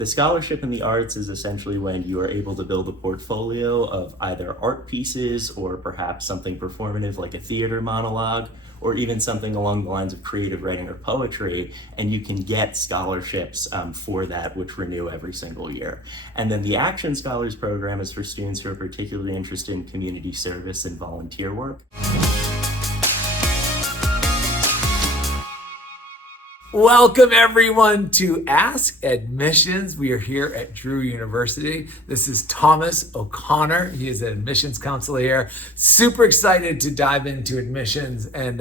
The scholarship in the arts is essentially when you are able to build a portfolio of either art pieces or perhaps something performative like a theater monologue, or even something along the lines of creative writing or poetry, and you can get scholarships for that, which renew every single year. And then the Action Scholars Program is for students who are particularly interested in community service and volunteer work. Welcome everyone to Ask Admissions. We are here at Drew University. This is Thomas O'Connor. He is an admissions counselor here. Super excited to dive into admissions, and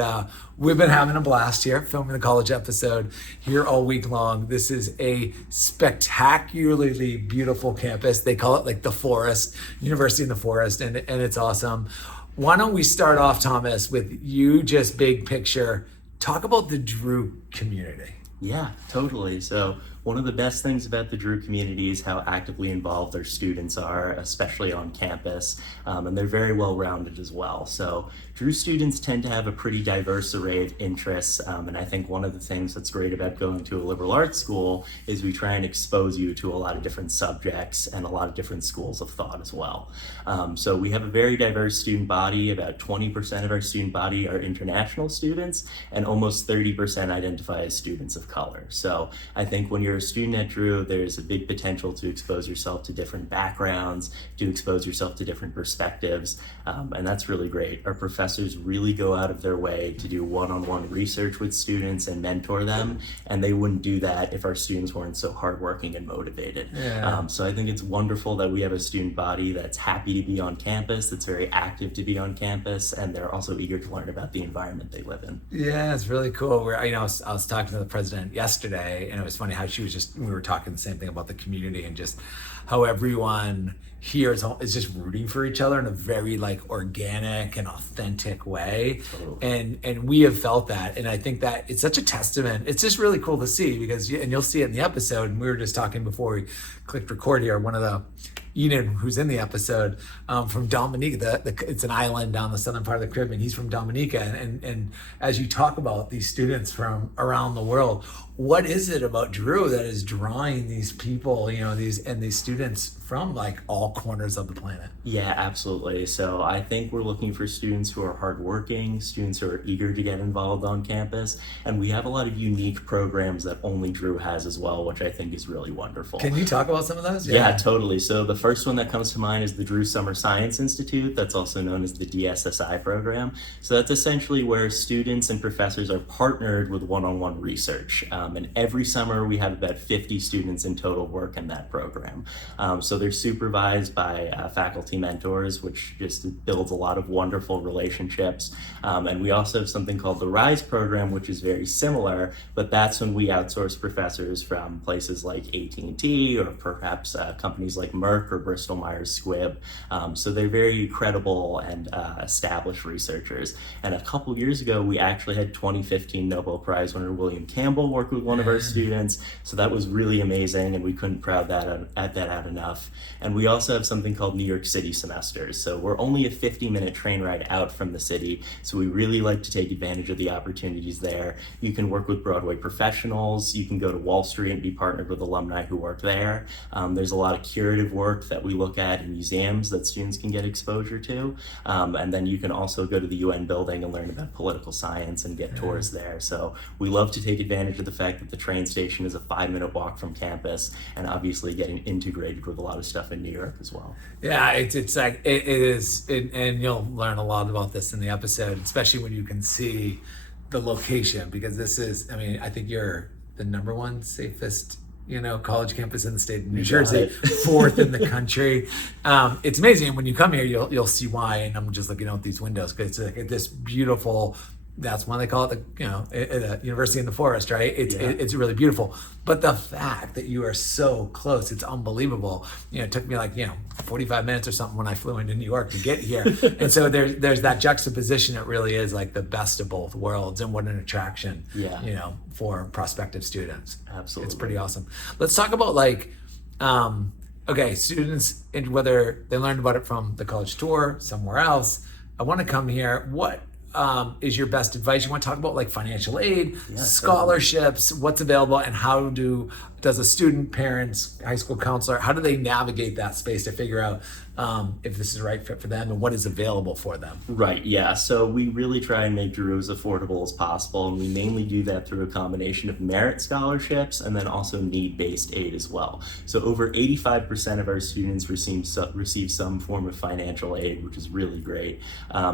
we've been having a blast here filming the college episode here all week long. This is a spectacularly beautiful campus. They call it like the forest, University in the Forest, and it's awesome. Why don't we start off, Thomas, with you just big picture. Talk about the Drew community. Yeah, totally. So one of the best things about the Drew community is how actively involved their students are, especially on campus, and they're very well-rounded as well. So Drew students tend to have a pretty diverse array of interests, and I think one of the things that's great about going to a liberal arts school is we try and expose you to a lot of different subjects and a lot of different schools of thought as well. So we have a very diverse student body. About 20% of our student body are international students, and almost 30% identify as students of color. So I think when you're a student at Drew, there's a big potential to expose yourself to different backgrounds, to expose yourself to different perspectives, and that's really great. Our professors really go out of their way to do one-on-one research with students and mentor them, and they wouldn't do that if our students weren't so hardworking and motivated. Yeah. So I think it's wonderful that we have a student body that's happy to be on campus, that's very active to be on campus, and they're also eager to learn about the environment they live in. Yeah, it's really cool. I was talking to the president yesterday, and it was funny how we were talking the same thing about the community and just how everyone here is just rooting for each other in a very like organic and authentic way. Totally. And we have felt that, and I think that it's such a testament. It's just really cool to see because you'll see it in the episode, and we were just talking before we clicked record here, one of the Eden, who's in the episode, from Dominica. It's an island down the southern part of the Caribbean. He's from Dominica, and as you talk about these students from around the world, what is it about Drew that is drawing these people, these students from like all corners of the planet? Yeah, absolutely. So I think we're looking for students who are hardworking, students who are eager to get involved on campus, and we have a lot of unique programs that only Drew has as well, which I think is really wonderful. Can you talk about some of those? Yeah, totally. So the first one that comes to mind is the Drew Summer Science Institute. That's also known as the DSSI program. So that's essentially where students and professors are partnered with one-on-one research. And every summer we have about 50 students in total work in that program. So they're supervised by faculty mentors, which just builds a lot of wonderful relationships. And we also have something called the RISE program, which is very similar, but that's when we outsource professors from places like AT&T or perhaps companies like Merck or Bristol Myers Squibb. So they're very credible and established researchers. And a couple years ago, we actually had 2015 Nobel Prize winner William Campbell work with one of our students. So that was really amazing, and we couldn't crowd that out enough. And we also have something called New York City semesters. So we're only a 50-minute train ride out from the city. So we really like to take advantage of the opportunities there. You can work with Broadway professionals. You can go to Wall Street and be partnered with alumni who work there. There's a lot of curative work that we look at in museums that students can get exposure to. And then you can also go to the UN building and learn about political science and get tours there. So we love to take advantage of the fact that the train station is a 5-minute walk from campus, and obviously getting integrated with a lot of stuff in New York as well. Yeah, it's like it is, and you'll learn a lot about this in the episode, especially when you can see the location, because this is, I think you're the number one safest college campus in the state of New Jersey, 4th in the country. It's amazing. And when you come here, you'll see why. And I'm just looking out these windows because it's like this beautiful. That's why they call it the University in the Forest, right? It's really beautiful. But the fact that you are so close, it's unbelievable. It took me 45 minutes or something when I flew into New York to get here. And so there's that juxtaposition. It really is like the best of both worlds, and what an attraction, for prospective students. Absolutely. It's pretty awesome. Let's talk about students, and whether they learned about it from the college tour, somewhere else. I want to come here. What is your best advice? You want to talk about like financial aid, scholarships, what's available, and how do does a student, parents, high school counselor, how do they navigate that space to figure out if this is the right fit for them and what is available for them? Right, yeah. So we really try and make Drew as affordable as possible, and we mainly do that through a combination of merit scholarships and then also need-based aid as well. So over 85% of our students receive some form of financial aid, which is really great.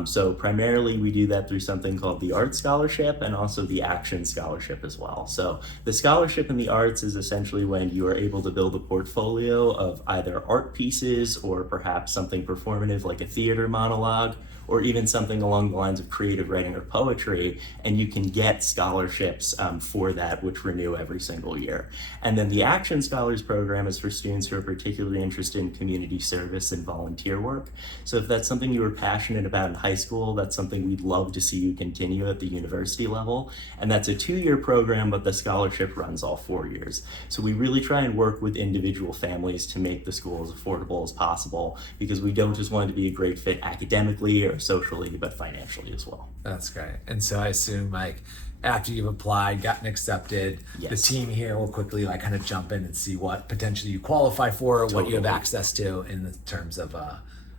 So primarily we do that through something called the Art Scholarship and also the Action Scholarship as well. So the scholarship in the arts is essentially when you are able to build a portfolio of either art pieces or perhaps something performative like a theater monologue, or even something along the lines of creative writing or poetry, and you can get scholarships for that, which renew every single year. And then the Action Scholars Program is for students who are particularly interested in community service and volunteer work. So if that's something you were passionate about in high school, that's something we'd love to see you continue at the university level. And that's a 2-year program, but the scholarship runs all 4 years. So we really try and work with individual families to make the school as affordable as possible, because we don't just want it to be a great fit academically or socially, but financially as well. That's great. And so I assume like after you've applied, gotten accepted, Yes. the team here will quickly like kind of jump in and see what potentially you qualify for, what you have Totally. access to in the terms of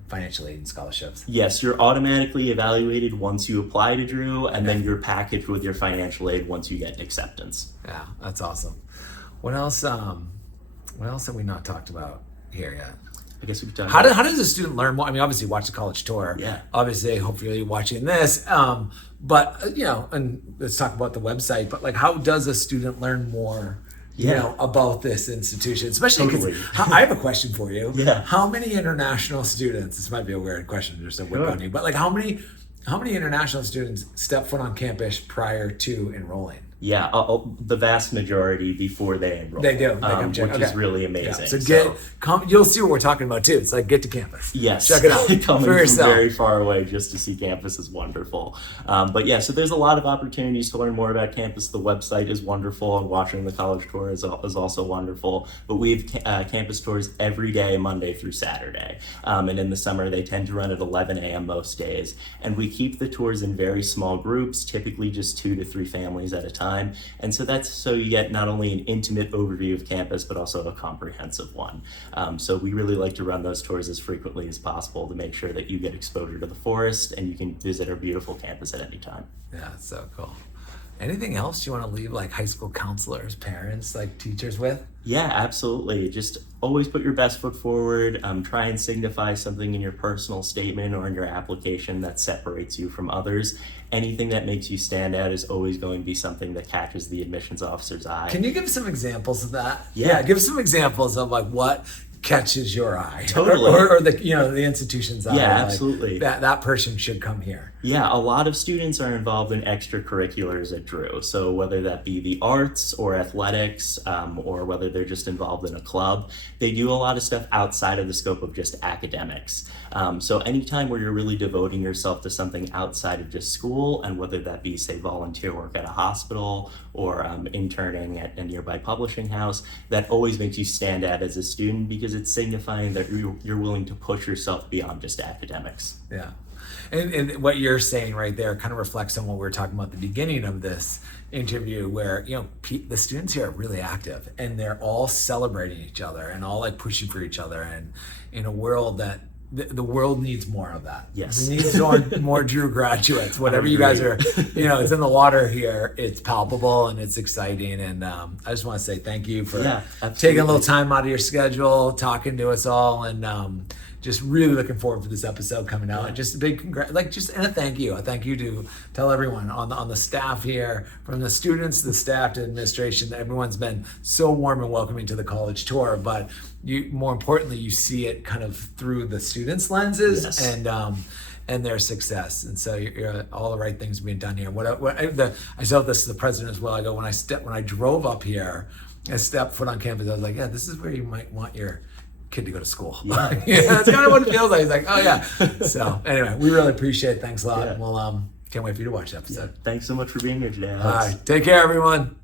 financial aid and scholarships. Yes, you're automatically evaluated once you apply to Drew, and then you're packaged with your financial aid once you get acceptance. Yeah, that's awesome. What else? What else have we not talked about here yet? I guess we could talk How about does a student learn more? I mean, obviously, watch the college tour. Yeah. Obviously, hopefully, you're watching this. But you know, and let's talk about the website. But like, how does a student learn more? You Yeah. know, about this institution, especially because Totally. I have a question for you. Yeah. How many international students? This might be a weird question, just a whip Sure. on you. But like, how many international students step foot on campus prior to enrolling? Yeah, the vast majority before they enroll. They do. They come check. which is Okay. really Yeah. amazing. So come. You'll see what we're talking about too. It's like get to campus. Yes, Check it out coming for from yourself. very far away just to see campus is wonderful. But yeah, so there's a lot of opportunities to learn more about campus. The website is wonderful, and watching the college tour is also wonderful. But we have campus tours every day, Monday through Saturday. And in the summer, they tend to run at 11 a.m. most days. And we keep the tours in very small groups, typically just 2 to 3 families at a time. And so that's so you get not only an intimate overview of campus, but also a comprehensive one. So we really like to run those tours as frequently as possible to make sure that you get exposure to the forest and you can visit our beautiful campus at any time. Yeah, it's so cool. Anything else you want to leave like high school counselors, parents, like teachers with? Yeah, absolutely. Just always put your best foot forward. Try and signify something in your personal statement or in your application that separates you from others. Anything that makes you stand out is always going to be something that catches the admissions officer's eye. Can you give some examples of that? Yeah. Give some examples of like what catches your eye. Totally. Or the the institution's eye. Yeah, like, absolutely. that person should come here. Yeah, a lot of students are involved in extracurriculars at Drew. So whether that be the arts or athletics, or whether they're just involved in a club, they do a lot of stuff outside of the scope of just academics. So anytime where you're really devoting yourself to something outside of just school, and whether that be, say, volunteer work at a hospital or interning at a nearby publishing house, that always makes you stand out as a student because it's signifying that you're willing to push yourself beyond just academics. Yeah. And what you're saying right there kind of reflects on what we were talking about at the beginning of this interview, where the students here are really active and they're all celebrating each other and all like pushing for each other, and in a world that the world needs more of that. Yes. It needs more Drew graduates. Whatever you guys are, it's in the water here. It's palpable and it's exciting. And I just want to say thank you for taking a little time out of your schedule, talking to us all, and just really looking forward to this episode coming out. And just a big and a thank you. A thank you to tell everyone on the staff here, from the students, the staff to administration. Everyone's been so warm and welcoming to the college tour, but more importantly, you see it kind of through the students' lenses. Yes. And their success, and so you're all the right things being done here. I tell this to the president as well. I go, when I drove up here, I stepped foot on campus. I was like, yeah, this is where you might want your kid to go to school. Yeah. That's kind of what it feels like. He's like, oh yeah. So anyway, we really appreciate it. Thanks a lot. Yeah. And we'll can't wait for you to watch the episode. Thanks so much for being here today, Alex. All right, take care, everyone.